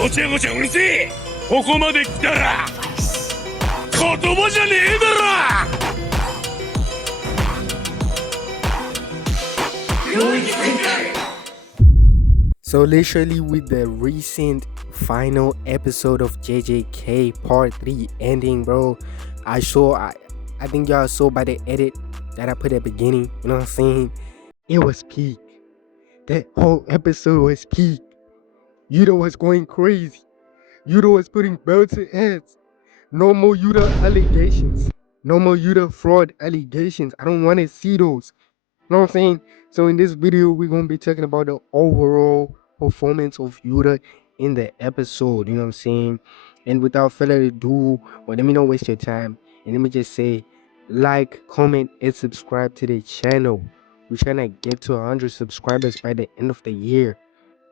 ごちゃごちゃうるせえ。ここまで来たら言葉じゃねえだろ。 So literally with the recent final episode of JJK part 3 ending, bro, I think y'all saw by the edit that I put at the beginning, you know what I'm saying? It was peak. That whole episode was peak. Yuta was going crazy. Yuta was putting belts in heads. No more Yuta allegations. No more Yuta fraud allegations. I don't want to see those. You know what I'm saying? So in this video, we're going to be talking about the overall performance of Yuta in the episode. You know what I'm saying? And without further ado, well, let me not waste your time. And let me just say, like, comment, and subscribe to the channel. We're trying to get to 100 subscribers by the end of the year.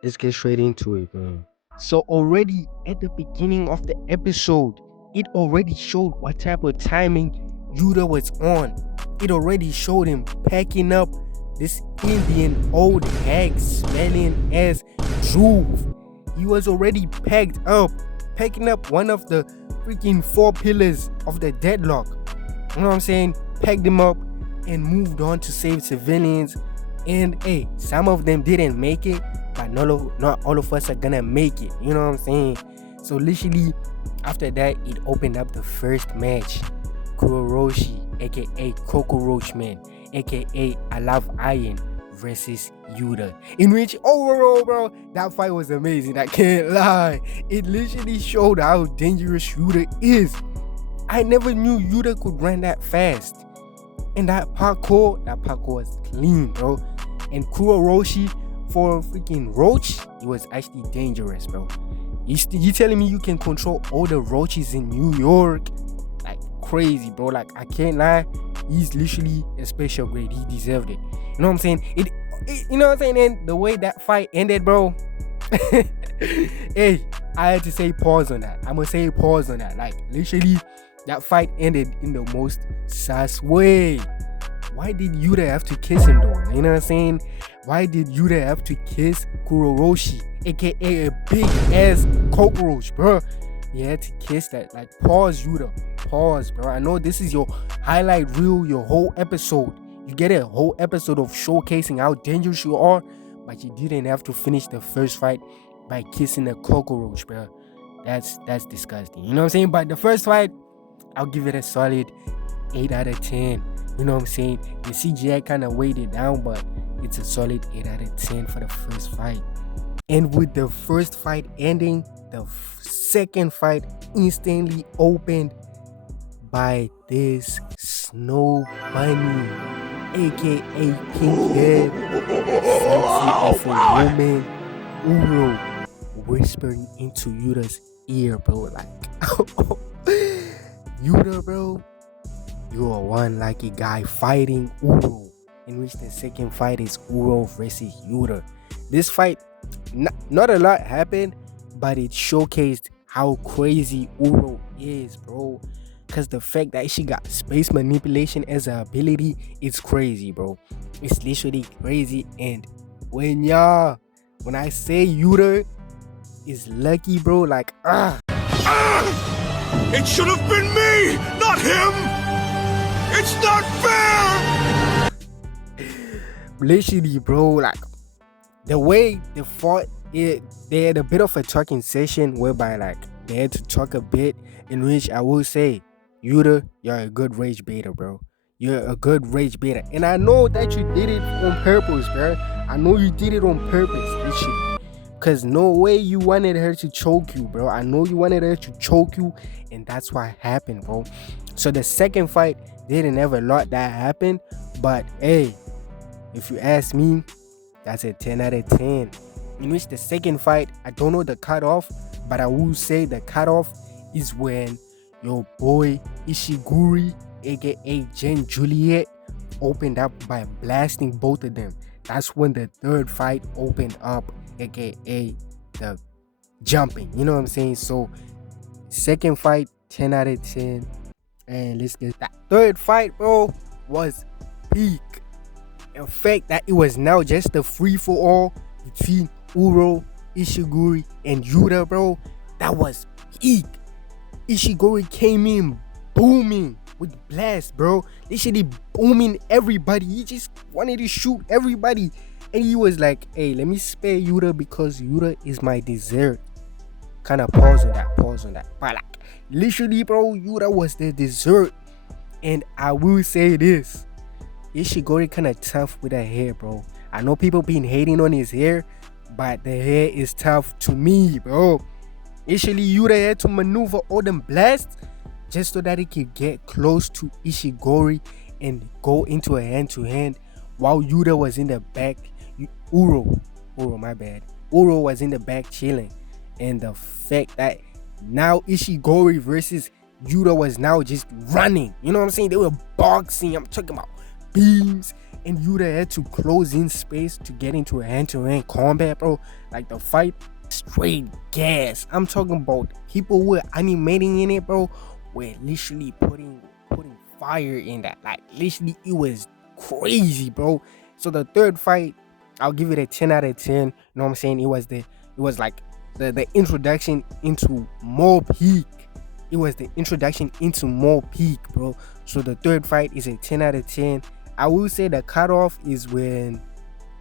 Let's get straight into it, man. So already at the beginning of the episode, it already showed what type of timing Yuta was on. It already showed him packing up this Indian old hag smelling ass Dhruv. He was already packed up, packing up one of the freaking 4 pillars of the deadlock. You know what I'm saying? Packed him up and moved on to save civilians. And hey, some of them didn't make it, but not all of us are gonna make it. You know what I'm saying? So literally after that, it opened up the first match. Kuroroshi, aka Cockroach Man, aka I Love Iron versus Yuta, in which overall, bro, that fight was amazing. I can't lie. It literally showed how dangerous Yuta is. I never knew Yuta could run that fast. And that parkour was clean, bro. And Kuroroshi, for a freaking roach, it was actually dangerous, bro. You telling me you can control all the roaches in New York? Like crazy, bro. Like I can't lie, he's literally a special grade. He deserved it. You know what I'm saying? You know what I'm saying? And the way that fight ended, bro. Hey, I had to say pause on that. I'm gonna say pause on that. Like literally, that fight ended in the most sus way. Why did Yuta have to kiss him though? You know what I'm saying? Why did Yuta have to kiss Kuroroshi, aka a big ass cockroach, bro? He had to kiss that. Like, pause, Yuta. Pause, bro. I know this is your highlight reel, your whole episode. You get a whole episode of showcasing how dangerous you are, but you didn't have to finish the first fight by kissing a cockroach, bro. That's disgusting. You know what I'm saying? But the first fight, I'll give it a solid 8 out of 10. You know what I'm saying? The CGI kind of weighed it down, but it's a solid 8 out of 10 for the first fight. And with the first fight ending, the second fight instantly opened by this snow bunny, aka pink head, sexy of a woman, Uro, whispering into Yuta's ear, bro. Like, Yuta, bro, you are one lucky guy fighting Uro, in which the second fight is Uro versus Yuta. This fight, not a lot happened, but it showcased how crazy Uro is, bro. Because the fact that she got space manipulation as an ability, it's crazy, bro. It's literally crazy. And when I say Yuta is lucky, bro, like, It should have been me, not him. It's not fair. Literally, bro, like the way they fought it, they had a bit of a talking session whereby like they had to talk a bit, in which I will say, Yuta, you're a good rage baiter, bro. You're a good rage baiter. And I know that you did it on purpose, bro. I know you did it on purpose, literally. Cause no way you wanted her to choke you, bro. I know you wanted her to choke you, and that's what happened, bro. So the second fight didn't have a lot that happened, but hey, if you ask me, that's a 10 out of 10. In which the second fight, I don't know the cutoff, but I will say the cutoff is when your boy Ishiguri, aka Jen Juliet, opened up by blasting both of them. That's when the third fight opened up, aka the jumping. You know what I'm saying? So second fight, 10 out of 10. And let's get that third fight, bro, was peak. In fact, that it was now just a free-for-all between Uro, Ishiguri and Yuta, bro, that was peak. Ishiguri came in booming with blast, bro. Literally booming everybody. He just wanted to shoot everybody. And he was like, hey, let me spare Yuta because Yuta is my dessert. Kind of pause on that. But like, literally, bro, Yuta was the dessert. And I will say this. Ishiguri kind of tough with her hair, bro. I know people been hating on his hair, but the hair is tough to me, bro. Initially, Yuta had to maneuver all them blasts just so that he could get close to Ishiguri and go into a hand-to-hand while Yuta was in the back. Uro was in the back chilling. And the fact that now Ishiguri versus Yuta was now just running. You know what I'm saying? They were boxing. I'm talking about beams. And Yuta had to close in space to get into a hand-to-hand combat, bro. Like the fight, straight gas. I'm talking about people who were animating in it, bro, were literally putting fire in that. Like literally, it was crazy, bro. So the third fight, I'll give it a 10 out of 10. You know what I'm saying? It was like the introduction into more peak. It was the introduction into more peak, bro. So the third fight is a 10 out of 10. I will say the cutoff is when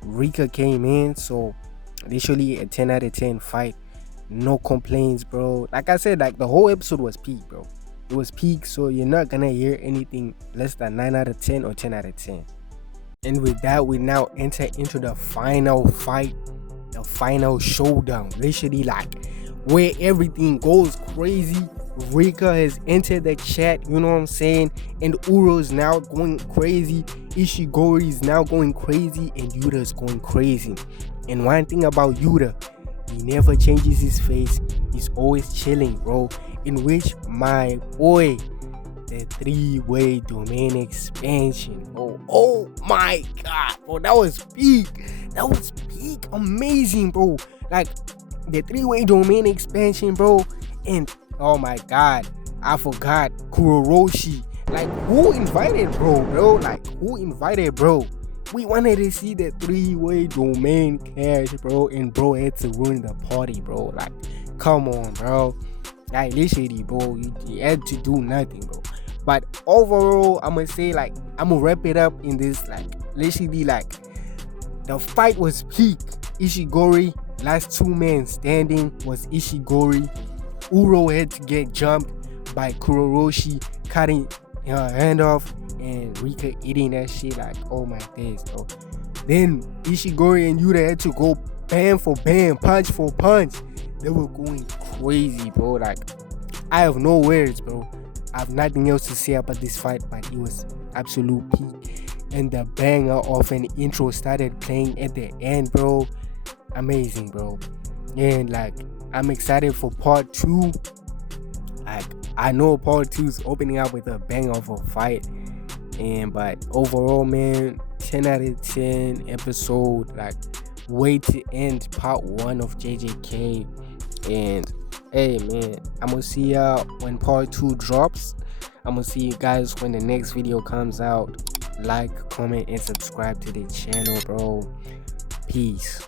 Rika came in. So literally a 10 out of 10 fight. No complaints, bro. Like I said, like the whole episode was peak, bro. It was peak, so you're not gonna hear anything less than 9 out of 10 or 10 out of 10. And with that, we now enter into the final fight, the final showdown. Literally, like where everything goes crazy. Rika has entered the chat, you know what I'm saying? And Uro's now going crazy. Ishiguri is now going crazy, and Yuta's going crazy. And one thing about Yuta, he never changes his face. He's always chilling, bro. In which my boy, the 3-way domain expansion. Oh my god, bro. That was peak. Amazing, bro. Like the 3-way domain expansion, bro. And oh my god, I forgot Kuroroshi. Like who invited bro? We wanted to see the 3-way domain cash, bro, and bro had to ruin the party, bro. Like, come on, bro. Like, literally, bro, you had to do nothing, bro. But overall, I'm gonna say, like, I'm gonna wrap it up in this, like, literally, like, the fight was peak. Ishiguri, last 2 men standing was Ishiguri. Uro had to get jumped by Kuroroshi, cutting her hand off, and Rika eating that shit like, oh my days, bro. Then Ishiguri and Yuta had to go bam for bam, punch for punch. They were going crazy, bro. Like, I have no words, bro. I have nothing else to say about this fight, but it was absolute peak. And the banger of an intro started playing at the end, bro. Amazing, bro. And like, I'm excited for part 2. Like, I know part 2 is opening up with a bang of a fight. But overall, man, 10 out of 10 episode. Like, way to end part 1 of JJK. And hey, man, I'm gonna see y'all when part 2 drops. I'm gonna see you guys when the next video comes out. Like, comment, and subscribe to the channel, bro. Peace.